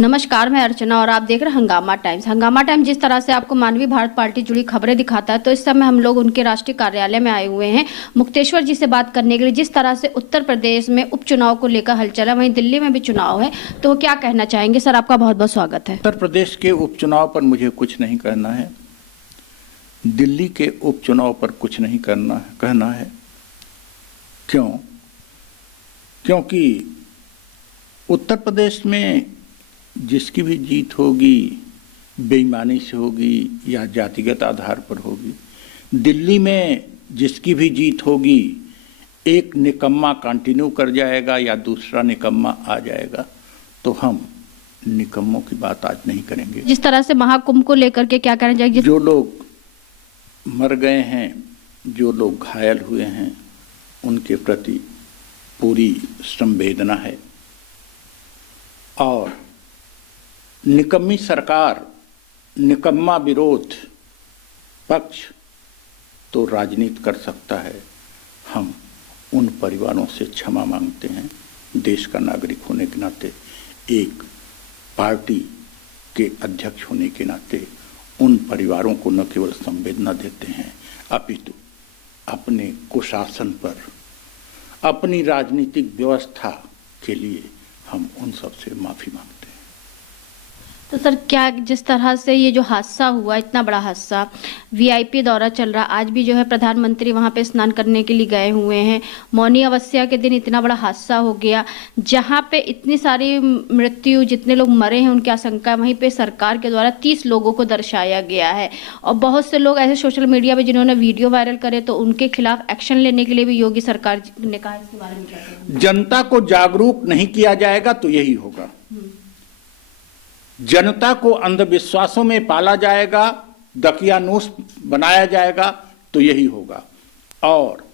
नमस्कार, मैं अर्चना और आप देख रहे हैं हंगामा टाइम्स। हंगामा टाइम्स जिस तरह से आपको मानवीय भारत पार्टी जुड़ी खबरें दिखाता है, तो इस समय हम लोग उनके राष्ट्रीय कार्यालय में आए हुए हैं मुक्तेश्वर जी से बात करने के लिए। जिस तरह से उत्तर प्रदेश में उपचुनाव को लेकर हलचल है, वहीं दिल्ली में भी चुनाव है, तो वो क्या कहना चाहेंगे? सर, आपका बहुत बहुत स्वागत है। उत्तर प्रदेश के उपचुनाव पर मुझे कुछ नहीं कहना है, दिल्ली के उपचुनाव पर कुछ नहीं कहना है। क्योंकि उत्तर प्रदेश में जिसकी भी जीत होगी बेईमानी से होगी या जातिगत आधार पर होगी। दिल्ली में जिसकी भी जीत होगी एक निकम्मा कंटिन्यू कर जाएगा या दूसरा निकम्मा आ जाएगा। तो हम निकम्मों की बात आज नहीं करेंगे। जिस तरह से महाकुंभ को लेकर के क्या कहना चाहिए? जो लोग मर गए हैं, जो लोग घायल हुए हैं, उनके प्रति पूरी संवेदना है। और निकम्मी सरकार, निकम्मा विरोध पक्ष तो राजनीति कर सकता है। हम उन परिवारों से क्षमा मांगते हैं। देश का नागरिक होने के नाते, एक पार्टी के अध्यक्ष होने के नाते उन परिवारों को न केवल संवेदना देते हैं, अपितु अपने कुशासन पर, अपनी राजनीतिक व्यवस्था के लिए हम उन सब से माफी मांगते हैं। तो सर, क्या जिस तरह से ये जो हादसा हुआ, इतना बड़ा हादसा, वीआईपी दौरा चल रहा, आज भी जो है प्रधानमंत्री वहां पे स्नान करने के लिए गए हुए हैं, मौनी अमावस्या के दिन इतना बड़ा हादसा हो गया, जहां पे इतनी सारी मृत्यु, जितने लोग मरे हैं उनकी आशंका, वहीं पे सरकार के द्वारा 30 लोगों को दर्शाया गया है। और बहुत से लोग ऐसे सोशल मीडिया पे जिन्होंने वीडियो वायरल करे, तो उनके खिलाफ एक्शन लेने के लिए भी योगी सरकार ने कहा। इसके बारे में क्या कहेंगे? जनता को जागरूक नहीं किया जाएगा तो यही होगा। जनता को अंधविश्वासों में पाला जाएगा, दकियानूस बनाया जाएगा तो यही होगा। और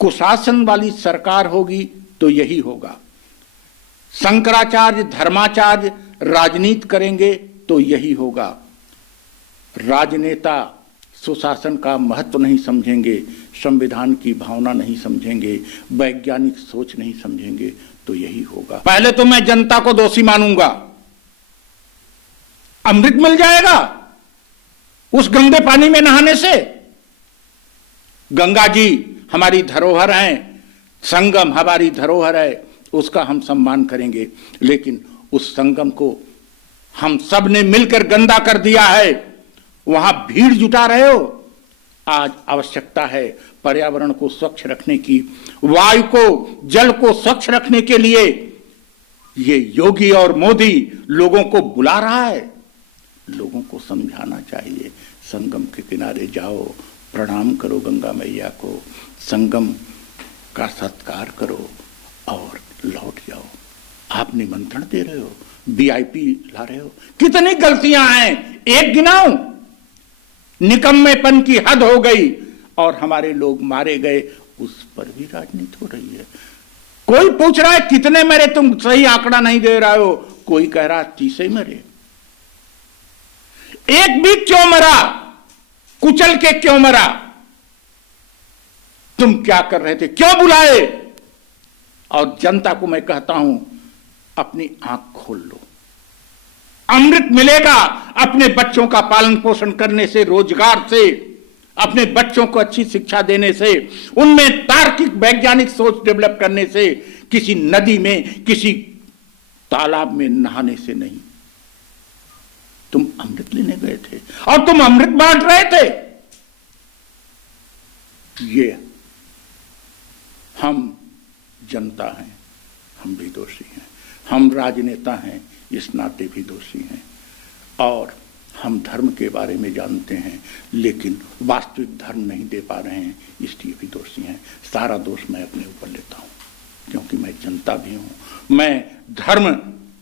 कुशासन वाली सरकार होगी तो यही होगा। शंकराचार्य, धर्माचार्य राजनीति करेंगे तो यही होगा। राजनेता सुशासन का महत्व नहीं समझेंगे, संविधान की भावना नहीं समझेंगे, वैज्ञानिक सोच नहीं समझेंगे तो यही होगा। पहले तो मैं जनता को दोषी मानूंगा। अमृत मिल जाएगा उस गंदे पानी में नहाने से। गंगा जी हमारी धरोहर हैं, संगम हमारी धरोहर है, उसका हम सम्मान करेंगे। लेकिन उस संगम को हम सब ने मिलकर गंदा कर दिया है। वहां भीड़ जुटा रहे हो। आज आवश्यकता है पर्यावरण को स्वच्छ रखने की, वायु को, जल को स्वच्छ रखने के लिए। ये योगी और मोदी लोगों को बुला रहा है। लोगों को समझाना चाहिए, संगम के किनारे जाओ, प्रणाम करो गंगा मैया को, संगम का सत्कार करो और लौट जाओ। आप निमंत्रण दे रहे हो, वीआईपी ला रहे हो। कितनी गलतियां हैं, एक गिनाऊं? निकम्मेपन की हद हो गई और हमारे लोग मारे गए, उस पर भी राजनीति हो रही है। कोई पूछ रहा है कितने मरे, तुम सही आंकड़ा नहीं दे रहे हो। कोई कह रहा 30 ही मरे। एक भी क्यों मरा? कुचल के क्यों मरा? तुम क्या कर रहे थे? क्यों बुलाए? और जनता को मैं कहता हूं, अपनी आंख खोल लो। अमृत मिलेगा अपने बच्चों का पालन पोषण करने से, रोजगार से, अपने बच्चों को अच्छी शिक्षा देने से, उनमें तार्किक वैज्ञानिक सोच डेवलप करने से, किसी नदी में, किसी तालाब में नहाने से नहीं। तुम अमृत लेने गए थे और तुम अमृत बांट रहे थे। ये हम जनता हैं, हम भी दोषी हैं। हम राजनेता हैं, इस नाते भी दोषी हैं। और हम धर्म के बारे में जानते हैं लेकिन वास्तविक धर्म नहीं दे पा रहे हैं, इसलिए भी दोषी हैं। सारा दोष मैं अपने ऊपर लेता हूं, क्योंकि मैं जनता भी हूं, मैं धर्म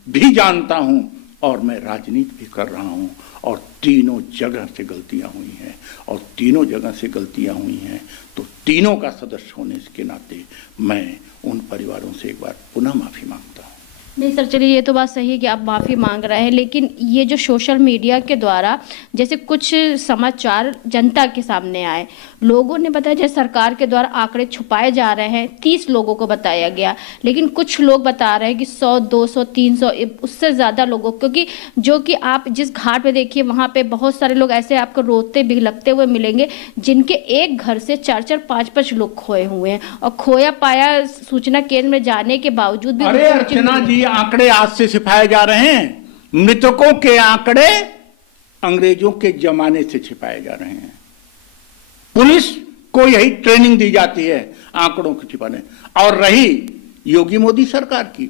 भी जानता हूं और मैं राजनीति भी कर रहा हूं। और तीनों जगह से गलतियां हुई हैं, और तीनों जगह से गलतियां हुई हैं तो तीनों का सदस्य होने के नाते मैं उन परिवारों से एक बार पुनः माफी मांगता हूं। नहीं सर, चलिए ये तो बात सही है कि आप माफ़ी मांग रहे हैं, लेकिन ये जो सोशल मीडिया के द्वारा जैसे कुछ समाचार जनता के सामने आए, लोगों ने बताया जैसे सरकार के द्वारा आंकड़े छुपाए जा रहे हैं, 30 लोगों को बताया गया, लेकिन कुछ लोग बता रहे हैं कि 100, 200, 300 उससे ज़्यादा लोगों, क्योंकि जो कि आप जिस घाट पे देखिए वहाँ पे बहुत सारे लोग ऐसे आपको रोते बिलखते हुए मिलेंगे जिनके एक घर से 4-4, 5-5 लोग खोए हुए हैं, और खोया पाया सूचना केंद्र में जाने के बावजूद भी। अरे अर्चना जी, आंकड़े आज से छिपाए जा रहे हैं। मृतकों के आंकड़े अंग्रेजों के जमाने से छिपाए जा रहे हैं। पुलिस को यही ट्रेनिंग दी जाती है आंकड़ों को छिपाने। और रही योगी मोदी सरकार की,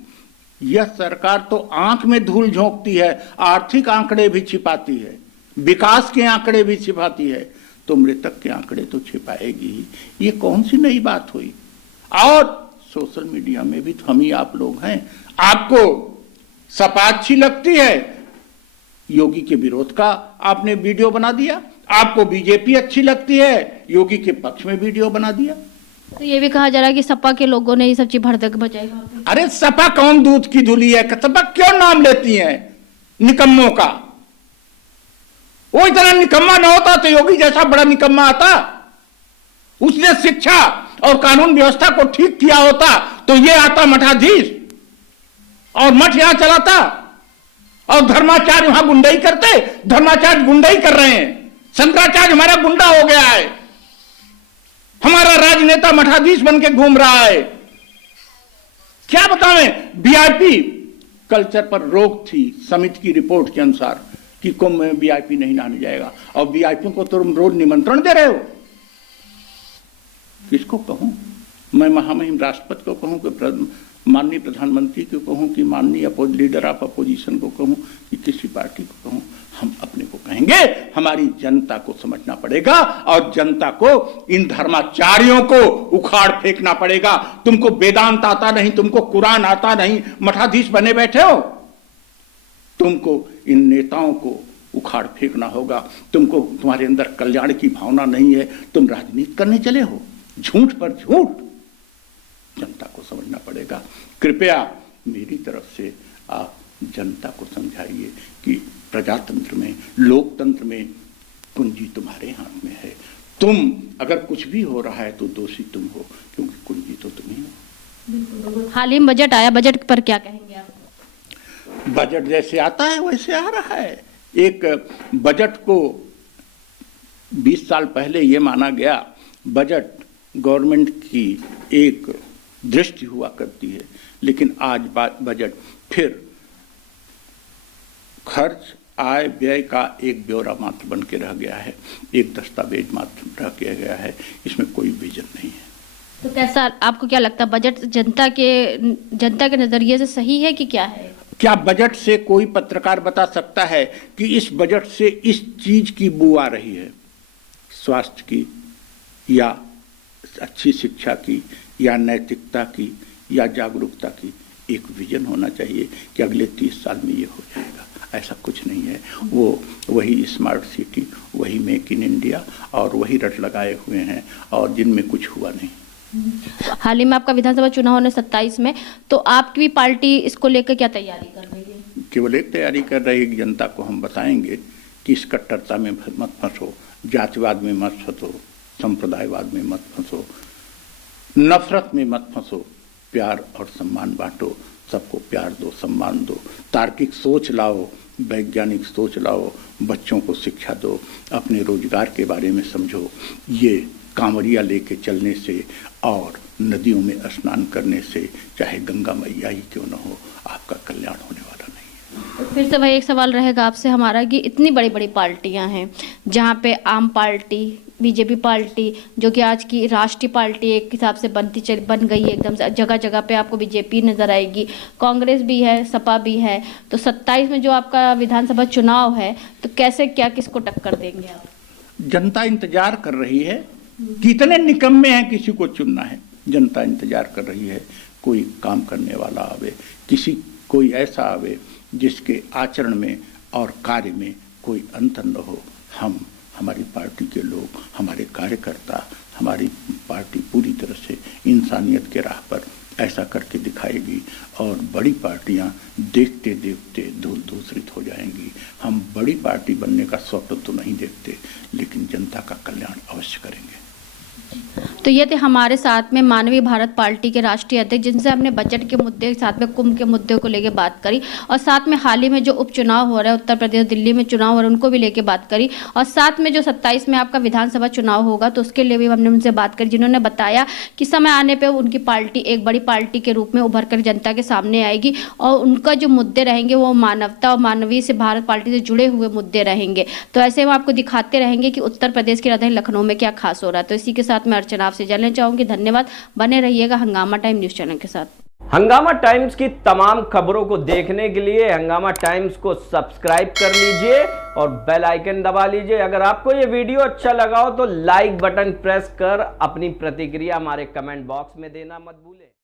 यह सरकार तो आंख में धूल झोंकती है, आर्थिक आंकड़े भी छिपाती है, विकास के आंकड़े भी छिपाती है, तो मृतक के आंकड़े तो छिपाएगी ही। ये कौन सी नई बात हुई? और सोशल मीडिया में भी तो हम ही आप लोग हैं। आपको सपा अच्छी लगती है, योगी के विरोध का आपने वीडियो बना दिया। आपको बीजेपी अच्छी लगती है, योगी के पक्ष में वीडियो बना दिया। तो ये भी कहा जा रहा है कि सपा के लोगों ने ये सब चीज भड़क मचाई। अरे सपा कौन दूध की धुली है? सपा क्यों नाम लेती है निकम्मों का? वो इतना निकम्मा ना होता तो योगी जैसा बड़ा निकम्मा आता। उसने शिक्षा और कानून व्यवस्था को ठीक किया होता तो ये आता मठाधीश और मठ यहां चलाता, और धर्माचार्य वहां गुंडाई करते। धर्माचार्य गुंडाई कर रहे हैं, शंकराचार्य हमारा गुंडा हो गया है, हमारा राजनेता मठाधीश बन के घूम रहा है। क्या बतावें? वीआईपी कल्चर पर रोक थी समिति की रिपोर्ट के अनुसार कि कुंभ में वीआईपी नहीं नहाने जाएगा, और वीआईपी को तुम रोज निमंत्रण दे रहे हो। किसको कहूं मैं? महामहिम राष्ट्रपति को कहूं कि माननीय प्रधानमंत्री को कहूं कि माननीय लीडर ऑफ अपोजिशन को कहूं कि किसी पार्टी को कहूं? हम अपने को कहेंगे। हमारी जनता को समझना पड़ेगा, और जनता को इन धर्माचार्यों को उखाड़ फेंकना पड़ेगा। तुमको वेदांत आता नहीं, तुमको कुरान आता नहीं, मठाधीश बने बैठे हो। तुमको इन नेताओं को उखाड़ फेंकना होगा। तुमको, तुम्हारे अंदर कल्याण की भावना नहीं है, तुम राजनीति करने चले हो, झूठ पर झूठ। जनता को समझना पड़ेगा। कृपया मेरी तरफ से आप जनता को समझाइए कि प्रजातंत्र में, लोकतंत्र में कुंजी तुम्हारे हाथ में है। तुम अगर कुछ भी हो रहा है तो दोषी तुम हो, क्योंकि कुंजी तो तुम ही हो। हाल ही में बजट आया, बजट पर क्या कहेंगे आप? बजट जैसे आता है वैसे आ रहा है। एक बजट को 20 साल पहले ये माना गया, बजट गवर्नमेंट की एक दृष्टि हुआ करती है, लेकिन आज बजट फिर खर्च आय व्यय का एक ब्यौरा मात्र बन के रह गया है, एक दस्तावेज मात्र रह गया है। इसमें कोई विजन नहीं है। तो कैसा, आपको क्या लगता है बजट जनता के नजरिए से सही है कि क्या है? क्या बजट से कोई पत्रकार बता सकता है कि इस बजट से इस चीज की बू आ रही है? स्वास्थ्य की, या अच्छी शिक्षा की, या नैतिकता की, या जागरूकता की? एक विजन होना चाहिए कि अगले 30 साल में ये हो जाएगा। ऐसा कुछ नहीं है। वो वही स्मार्ट सिटी, वही मेक इन इंडिया, और वही रट लगाए हुए हैं, और जिनमें कुछ हुआ नहीं। हाल ही में आपका विधानसभा चुनाव होने 27 में, तो आपकी भी पार्टी इसको लेकर क्या तैयारी कर रही है? केवल एक तैयारी कर रही है कि जनता को हम बताएंगे कि इस कट्टरता में मत फंसो, जातिवाद में मत फंसो, संप्रदायवाद में मत फंसो, नफरत में मत फंसो, प्यार और सम्मान बांटो, सबको प्यार दो, सम्मान दो, तार्किक सोच लाओ, वैज्ञानिक सोच लाओ, बच्चों को शिक्षा दो, अपने रोजगार के बारे में समझो। ये कांवरिया लेके चलने से और नदियों में स्नान करने से, चाहे गंगा मैया ही क्यों न हो, आपका कल्याण होने वाला नहीं है। तो फिर से भाई एक सवाल रहेगा आपसे हमारा कि इतनी बड़ी बड़ी पार्टियां हैं, जहां पे आम पार्टी, बीजेपी पार्टी जो कि आज की राष्ट्रीय पार्टी एक हिसाब से बन गई है, एकदम से जगह जगह पे आपको बीजेपी नजर आएगी, कांग्रेस भी है, सपा भी है, तो 27 में जो आपका विधानसभा चुनाव है, तो कैसे क्या किसको टक्कर देंगे आप? जनता इंतजार कर रही है। कितने निकम्मे हैं किसी को चुनना है? जनता इंतजार कर रही है कोई काम करने वाला आवे, कोई ऐसा आवे जिसके आचरण में और कार्य में कोई अंतर न हो। हमारी पार्टी के लोग, हमारे कार्यकर्ता, हमारी पार्टी पूरी तरह से इंसानियत के राह पर ऐसा करके दिखाएगी और बड़ी पार्टियां देखते देखते धूल धूसरित हो जाएंगी। हम बड़ी पार्टी बनने का स्वप्न तो नहीं देखते, लेकिन जनता का कल्याण अवश्य करेंगे। तो ये थे हमारे साथ में मानवीय भारत पार्टी के राष्ट्रीय अध्यक्ष, जिनसे हमने बजट के मुद्दे, साथ में कुंभ के मुद्दे को लेकर बात करी, और साथ में हाल ही में जो उपचुनाव हो रहा है उत्तर प्रदेश, दिल्ली में चुनाव हो रहा है, उनको भी लेके बात करी, और साथ में जो 27 में आपका विधानसभा चुनाव होगा तो उसके लिए भी हमने उनसे बात करी, जिन्होंने बताया कि समय आने पर उनकी पार्टी एक बड़ी पार्टी के रूप में उभर कर जनता के सामने आएगी और उनका जो मुद्दे रहेंगे वो मानवता और मानवीय से भारत पार्टी से जुड़े हुए मुद्दे रहेंगे। तो ऐसे हम आपको दिखाते रहेंगे कि उत्तर प्रदेश की राजधानी लखनऊ में क्या खास हो रहा है। तो इसी के साथ मैं अर्चना आपसे जानना चाहूंगी। धन्यवाद, बने रहिएगा हंगामा टाइम न्यूज चैनल के साथ। हंगामा टाइम्स की तमाम खबरों को देखने के लिए हंगामा टाइम्स को सब्सक्राइब कर लीजिए और बेल आइकन दबा लीजिए। अगर आपको ये वीडियो अच्छा लगा हो तो लाइक बटन प्रेस कर अपनी प्रतिक्रिया हमारे कमेंट बॉक्स में देना मत भूलें।